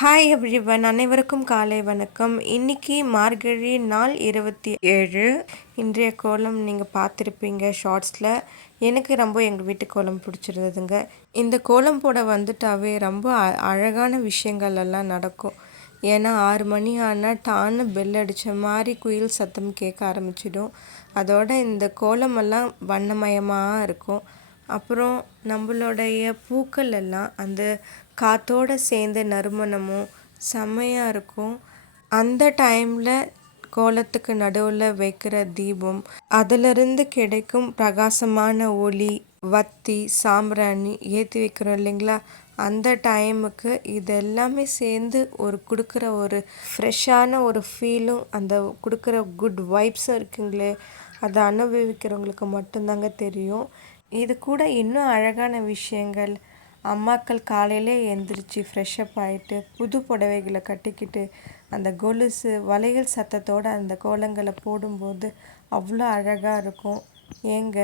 Hi everyone, அனைவருக்கும் காலை வணக்கம். இன்னைக்கு மார்கழி நாள் 27. இன்றைய கோலம் நீங்கள் பார்த்துருப்பீங்க ஷார்ட்ஸில். எனக்கு ரொம்ப எங்கள் வீட்டு கோலம் பிடிச்சிருந்ததுங்க. இந்த கோலம் போட வந்துட்டாவே ரொம்ப அழகான விஷயங்கள் எல்லாம் நடக்கும். ஏன்னா 6 மணி ஆனால் டான்னு பெல் அடித்த மாதிரி குயில் சத்தம் கேட்க ஆரம்பிச்சிடும். அதோட இந்த கோலமெல்லாம் வண்ணமயமாக இருக்கும். அப்புறம் நம்மளுடைய பூக்கள் எல்லாம் அந்த காற்றோடு சேர்ந்து நறுமணமும் செம்மையாக இருக்கும். அந்த டைமில் கோலத்துக்கு நடுவில் வைக்கிற தீபம், அதிலிருந்து கிடைக்கும் பிரகாசமான ஒளி, வத்தி சாம்பிராணி ஏற்றி வைக்கிறோம் இல்லைங்களா, அந்த டைமுக்கு இது எல்லாமே சேர்ந்து கொடுக்குற ஒரு ஃப்ரெஷ்ஷான ஒரு ஃபீலும், அந்த கொடுக்குற குட் வைப்ஸும் இருக்குங்களே, அதை அனுபவிக்கிறவங்களுக்கு மட்டும்தாங்க தெரியும். இது கூட இன்னும் அழகான விஷயங்கள், அம்மாக்கள் காலையிலே எழுந்திரிச்சு ஃப்ரெஷ்அப் ஆகிட்டு புது புடவைகளை கட்டிக்கிட்டு அந்த கொலுசு வளையல் சத்தத்தோடு அந்த கோலங்களை போடும்போது அவ்வளோ அழகாக இருக்கும். ஏங்க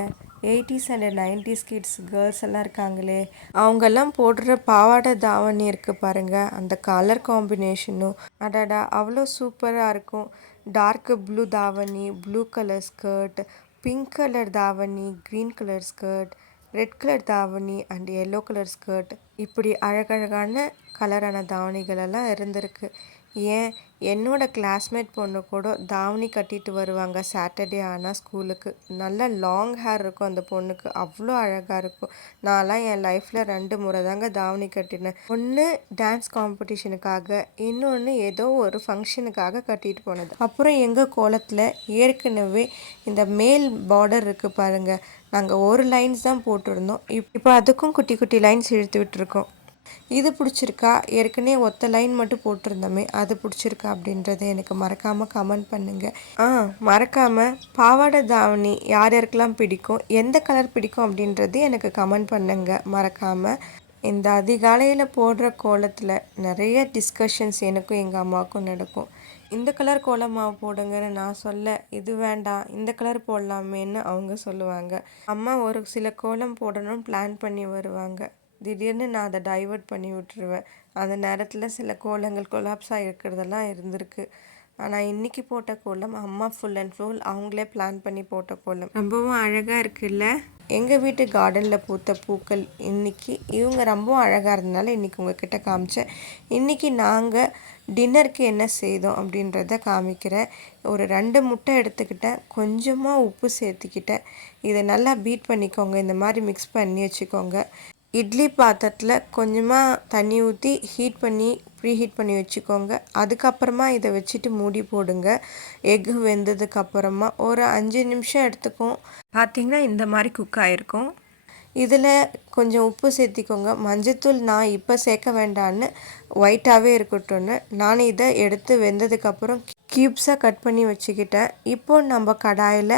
80s and 90s kids girls எல்லாம் இருக்காங்களே, அவங்கெல்லாம் போடுற பாவாடை தாவணி இருக்குது பாருங்கள், அந்த கலர் காம்பினேஷனும் அடாடா அவ்வளோ சூப்பராக இருக்கும். டார்க் ப்ளூ தாவணி, blue colour skirt, pink colour தாவணி, green colour skirt, red colour தாவணி அண்ட் எல்லோ கலர் ஸ்கர்ட், இப்படி அழகழகான கலரான தாவணிகளெல்லாம் இருந்திருக்கு. ஏன் என்னோடய கிளாஸ்மேட் பொண்ணு கூட தாவணி கட்டிட்டு வருவாங்க சாட்டர்டே ஆனால் ஸ்கூலுக்கு. நல்லா லாங் ஹேர் இருக்கும் அந்த பொண்ணுக்கு, அவ்வளோ அழகாக இருக்கும். நான்லாம் என் லைஃப்பில் 2 முறை தாங்க தாவணி கட்டினேன். ஒன்று டான்ஸ் காம்படிஷனுக்காக, இன்னொன்று ஏதோ ஒரு ஃபங்க்ஷனுக்காக கட்டிட்டு போனது. அப்புறம் எங்கள் கோலத்தில் ஏற்கனவே இந்த மேல் பார்டர் இருக்குது பாருங்கள், நாங்கள் ஒரு லைன்ஸ் தான் போட்டிருந்தோம். இப்போ அதுக்கும் குட்டி குட்டி லைன்ஸ் இழுத்து விட்டுருக்கோம். இது பிடிச்சிருக்கா, ஏற்கனவே ஒத்த லைன் மட்டும் போட்டிருந்தோமே அது பிடிச்சிருக்கா அப்படின்றத எனக்கு மறக்காமல் கமெண்ட் பண்ணுங்கள். மறக்காமல் பாவாடை தாவணி யார் யாருக்கெல்லாம் பிடிக்கும், எந்த கலர் பிடிக்கும் அப்படின்றது எனக்கு கமெண்ட் பண்ணுங்கள் மறக்காமல். இந்த அதிகாலையில் போடுற கோலத்தில் நிறைய டிஸ்கஷன்ஸ் எனக்கும் எங்கள் அம்மாவுக்கும் நடக்கும். இந்த கலர் கோலமாவு போடுங்கன்னு நான் சொல்ல, இது வேண்டாம் இந்த கலர் போடலாமேன்னு அவங்க சொல்லுவாங்க. அம்மா ஒரு சில கோலம் போடணும்னு பிளான் பண்ணி வருவாங்க. திடீர்னு நான் அதை டைவர்ட் பண்ணி விட்டுருவேன். அந்த நேரத்தில் சில கோலங்கள் கொலாப்ஸாக இருக்கிறதெல்லாம் இருந்திருக்கு. ஆனால் இன்றைக்கி போட்ட கோலம் அம்மா ஃபுல் அண்ட் ஃபுல் அவங்களே பிளான் பண்ணி போட்ட கோலம். ரொம்பவும் அழகாக இருக்குல்ல. எங்கள் வீட்டு கார்டனில் பூத்த பூக்கள் இன்றைக்கி இவங்க ரொம்பவும் அழகாக இருந்தனால இன்றைக்கி உங்ககிட்ட காமிச்சேன். இன்றைக்கி நாங்கள் டின்னருக்கு என்ன செய்தோம் அப்படின்றத காமிக்கிறேன். ஒரு 2 முட்டை எடுத்துக்கிட்டேன், கொஞ்சமாக உப்பு சேர்த்துக்கிட்டேன். இதை நல்லா பீட் பண்ணிக்கோங்க, இந்த மாதிரி மிக்ஸ் பண்ணி வச்சுக்கோங்க. இட்லி பாத்திரத்தில் கொஞ்சமாக தண்ணி ஊற்றி ப்ரீஹீட் பண்ணி வச்சுக்கோங்க. அதுக்கப்புறமா இதை வச்சுட்டு மூடி போடுங்க. எக்கு வெந்ததுக்கப்புறமா ஒரு 5 நிமிஷம் எடுத்துக்கும். பார்த்திங்கன்னா இந்த மாதிரி குக் ஆகிருக்கும். இதில் கொஞ்சம் உப்பு சேர்த்திக்கோங்க. மஞ்சத்தூள் நான் இப்போ சேர்க்க வேண்டான்னு ஒயிட்டாகவே இருக்கட்டும்னு நான் இதை எடுத்து வெந்ததுக்கப்புறம் க்யூப்ஸாக கட் பண்ணி வச்சுக்கிட்டேன். இப்போது நம்ம கடாயில்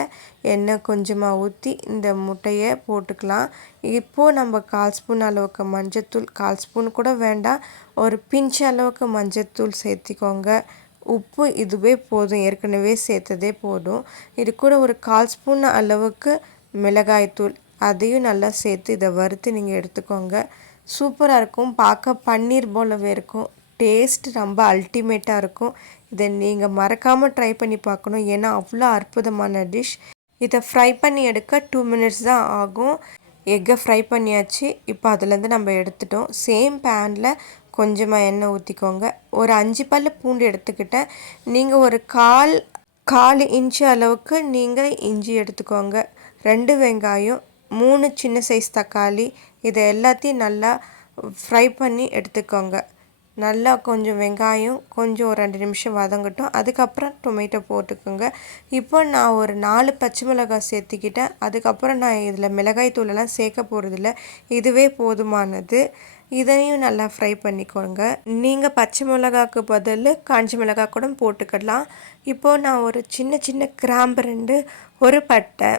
எண்ணெய் கொஞ்சமாக ஊற்றி இந்த முட்டையை போட்டுக்கலாம். இப்போது நம்ம 1/4 ஸ்பூன் அளவுக்கு மஞ்சத்தூள், 1/4 ஸ்பூன் கூட வேண்டாம், ஒரு பிஞ்ச் அளவுக்கு மஞ்சத்தூள் சேர்த்திக்கோங்க. உப்பு இதுவே போதும், ஏற்கனவே சேர்த்ததே போதும். இது கூட ஒரு 1/4 ஸ்பூன் அளவுக்கு மிளகாய்த்தூள், அதையும் நல்லா சேர்த்து இதை வறுத்து நீங்கள் எடுத்துக்கோங்க. சூப்பராக இருக்கும், பார்க்க பன்னீர் போலவே இருக்கும். டேஸ்ட் ரொம்ப அல்டிமேட்டாக இருக்கும். இதை நீங்கள் மறக்காமல் ட்ரை பண்ணி பார்க்கணும், ஏன்னா அவ்வளோ அற்புதமான டிஷ். இதை ஃப்ரை பண்ணி எடுக்க 2 மினிட்ஸ் தான் ஆகும். எக்கை ஃப்ரை பண்ணியாச்சு. இப்போ அதுலேருந்து நம்ம எடுத்துட்டோம். சேம் பேனில் கொஞ்சமாக எண்ணெய் ஊற்றிக்கோங்க. ஒரு 5 பல் பூண்டு எடுத்துக்கிட்டேன். நீங்கள் ஒரு கால் இன்ச்சு அளவுக்கு நீங்கள் இஞ்சி எடுத்துக்கோங்க. 2 வெங்காயம், 3 சின்ன சைஸ் தக்காளி, இதை எல்லாத்தையும் நல்லா ஃப்ரை பண்ணி எடுத்துக்கோங்க. நல்லா கொஞ்சம் வெங்காயம் கொஞ்சம் ஒரு 2 நிமிஷம் வதங்கட்டும். அதுக்கப்புறம் டொமேட்டோ போட்டுக்கோங்க. இப்போ நான் ஒரு 4 பச்சை மிளகாய் சேர்த்துக்கிட்டேன். அதுக்கப்புறம் நான் இதில் மிளகாய் தூளெல்லாம் சேர்க்க போகிறதில்ல, இதுவே போதுமானது. இதையும் நல்லா ஃப்ரை பண்ணிக்கோங்க. நீங்கள் பச்சை மிளகாய்க்கு பதில் காஞ்ச மிளகாய் கூட போட்டுக்கலாம். இப்போது நான் ஒரு சின்ன கிராம்பு 2, ஒரு பட்டை,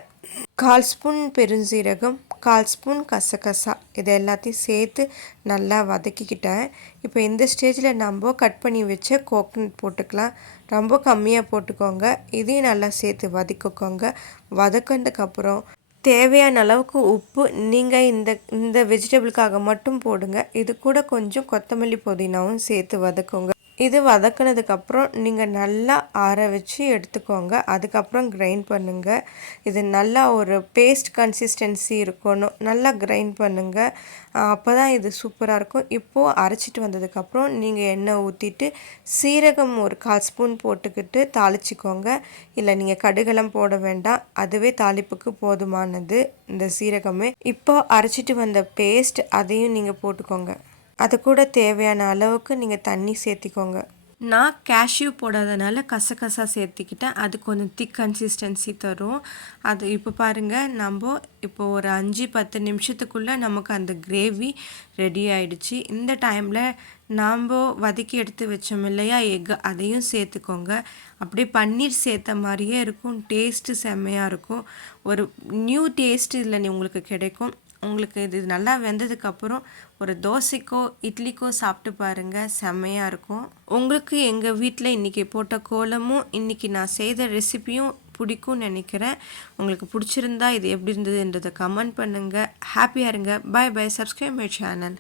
1/4 ஸ்பூன் பெருஞ்சீரகம், 1/4 ஸ்பூன் கசகசா, இதை எல்லாத்தையும் சேர்த்து நல்லா வதக்கிக்கிட்டேன். இப்போ இந்த ஸ்டேஜில் நம்ம கட் பண்ணி வச்ச கோகனட் போட்டுக்கலாம். ரொம்ப கம்மியாக போட்டுக்கோங்க. இதையும் நல்லா சேர்த்து வதக்கிக்கோங்க. வதக்கினதுக்கப்புறம் தேவையான அளவுக்கு உப்பு நீங்கள் இந்த வெஜிடபிளுக்காக மட்டும் போடுங்க. இது கூட கொஞ்சம் கொத்தமல்லி புதினாவும் சேர்த்து வதக்குங்க. இது வதக்குனதுக்கப்புறம் நீங்கள் நல்லா ஆற வச்சு எடுத்துக்கோங்க. அதுக்கப்புறம் கிரைண்ட் பண்ணுங்கள். இது நல்லா ஒரு பேஸ்ட் கன்சிஸ்டன்சி இருக்கணும். நல்லா கிரைண்ட் பண்ணுங்கள். அப்போ தான் இது சூப்பராக இருக்கும். இப்போது அரைச்சிட்டு வந்ததுக்கப்புறம் நீங்கள் எண்ணெய் ஊற்றிட்டு சீரகம் ஒரு 1/4 ஸ்பூன் போட்டுக்கிட்டு தாளிச்சிக்கோங்க. இல்லை நீங்கள் கடுகெல்லாம் போட வேண்டாம், அதுவே தாளிப்புக்கு போதுமானது இந்த சீரகமே. இப்போ அரைச்சிட்டு வந்த பேஸ்ட் அதையும் நீங்கள் போட்டுக்கோங்க. அது கூட தேவையான அளவுக்கு நீங்கள் தண்ணி சேர்த்திக்கோங்க. நான் கேஷ்யூ போடாதனால கசகசா சேர்த்திக்கிட்டேன். அது கொஞ்சம் திக் கன்சிஸ்டன்சி தரும். அது இப்போ பாருங்கள், நம்ம இப்போ ஒரு 5-10 நிமிஷத்துக்குள்ளே நமக்கு அந்த கிரேவி ரெடி ஆயிடுச்சு. இந்த டைமில் நாம் வதக்கி எடுத்து வச்சோம் இல்லையா எக், அதையும் சேர்த்துக்கோங்க. அப்படியே பன்னீர் சேர்த்த மாதிரியே இருக்கும். டேஸ்ட்டு செம்மையாக இருக்கும். ஒரு நியூ டேஸ்ட் இதில் உங்களுக்கு கிடைக்கும். உங்களுக்கு இது நல்லா வெந்ததுக்கப்புறம் ஒரு தோசைக்கோ இட்லிக்கோ சாப்பிட்டு பாருங்கள், செம்மையாக இருக்கும். உங்களுக்கு எங்கள் வீட்டில் இன்றைக்கி போட்ட கோலமும் இன்றைக்கி நான் செய்த ரெசிபியும் பிடிக்கும்னு நினைக்கிறேன். உங்களுக்கு பிடிச்சிருந்தா இது எப்படி இருந்ததுன்றதை கமெண்ட் பண்ணுங்கள். ஹாப்பியாக இருங்க. Bye bye. Subscribe my channel.